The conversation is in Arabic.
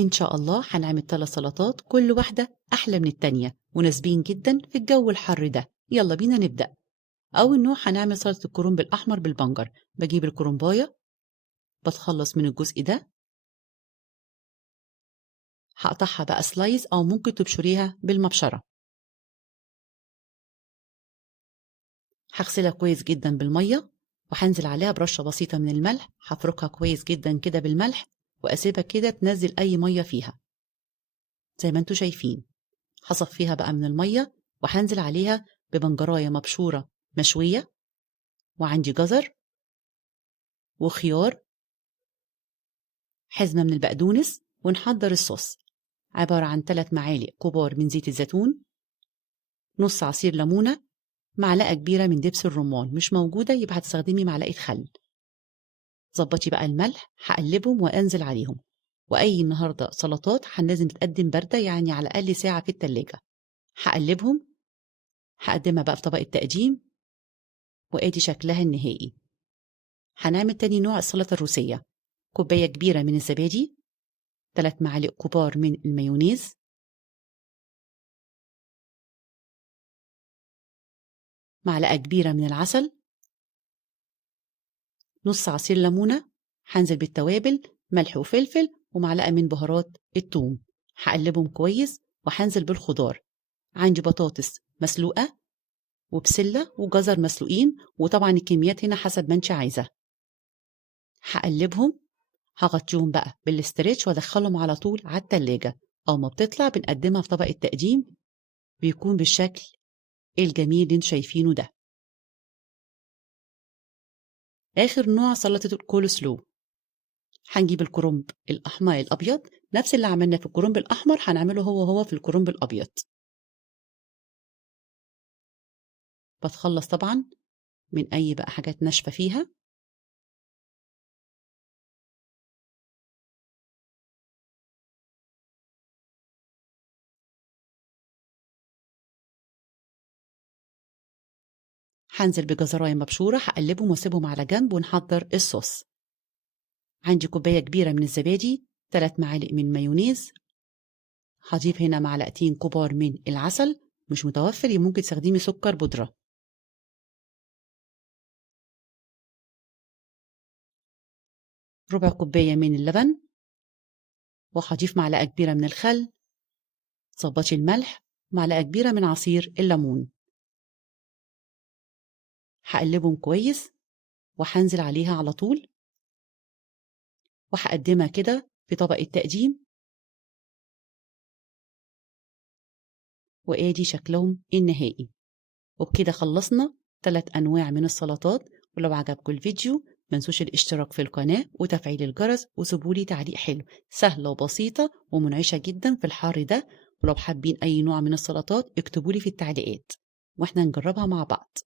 إن شاء الله هنعمل 3 سلطات كل واحدة أحلى من التانية مناسبين جدا في الجو الحر ده. يلا بينا نبدأ. أول نوع هنعمل سلطة الكرنب الأحمر بالبنجر. بجيب الكرنباية، بتخلص من الجزء ده، هقطعها بقى سلايز أو ممكن تبشريها بالمبشرة. هغسلها كويس جدا بالمية وهنزل عليها برشة بسيطة من الملح. هفركها كويس جدا كده بالملح وأسيبها كده تنزل أي مية فيها زي ما انتوا شايفين. هصفيها بقى من المية وهنزل عليها ببنجراية مبشورة مشوية، وعندي جزر وخيار، حزمة من البقدونس. ونحضر الصوص عبارة عن 3 معالق كبار من زيت الزيتون، نص عصير ليمونة، معلقة كبيرة من دبس الرمان. مش موجودة يبقى هتستخدمي معلقة خل. ظبطي بقى الملح، هقلبهم وأنزل عليهم. وأي النهاردة سلطات لازم تتقدم باردة، يعني على الأقل ساعة في التلاجة. هقلبهم، هقدمها بقى في طبق التقديم، وادي شكلها النهائي. هنعمل تاني نوع السلطة الروسية. كوباية كبيرة من الزبادي، 3 معالق كبار من المايونيز، معلقة كبيرة من العسل، نص عصير ليمونة. هنزل بالتوابل ملح وفلفل ومعلقة من بهارات الثوم. هقلبهم كويس وهنزل بالخضار. عندي بطاطس مسلوقة وبسلة وجزر مسلوقين، وطبعا الكميات هنا حسب ما انت عايزة. هقلبهم، هغطيهم بقى بالاستريتش وادخلهم على طول على التلاجة. أو ما بتطلع بنقدمها في طبق التقديم، بيكون بالشكل الجميل اللي انتوا شايفينه ده. آخر نوع سلطة الكول سلو. هنجيب الكرنب الأحمر الأبيض، نفس اللي عملنا في الكرنب الأحمر هنعمله هو في الكرنب الأبيض. بتخلص طبعا من أي بقى حاجات ناشفة فيها. هنزل بجزراية مبشورة، هقلبهم واسيبهم على جنب ونحضر الصوص. عندي كوباية كبيرة من الزبادي، 3 معالق من مايونيز، هضيف هنا معلقتين كبار من العسل. مش متوفر ممكن تستخدمي سكر بودرة. ربع كوباية من اللبن، وهضيف معلقة كبيرة من الخل. ظبطي الملح، معلقة كبيرة من عصير الليمون. هقلبهم كويس وهنزل عليها على طول، وهقدمها كده في طبق التقديم. وادي شكلهم النهائي. وبكده خلصنا 3 أنواع من السلطات. ولو عجبكم الفيديو منسوش الاشتراك في القناة وتفعيل الجرس، وسيبولي تعليق حلو. سهلة وبسيطة ومنعشة جدا في الحر ده. ولو حابين أي نوع من السلطات اكتبولي في التعليقات واحنا نجربها مع بعض.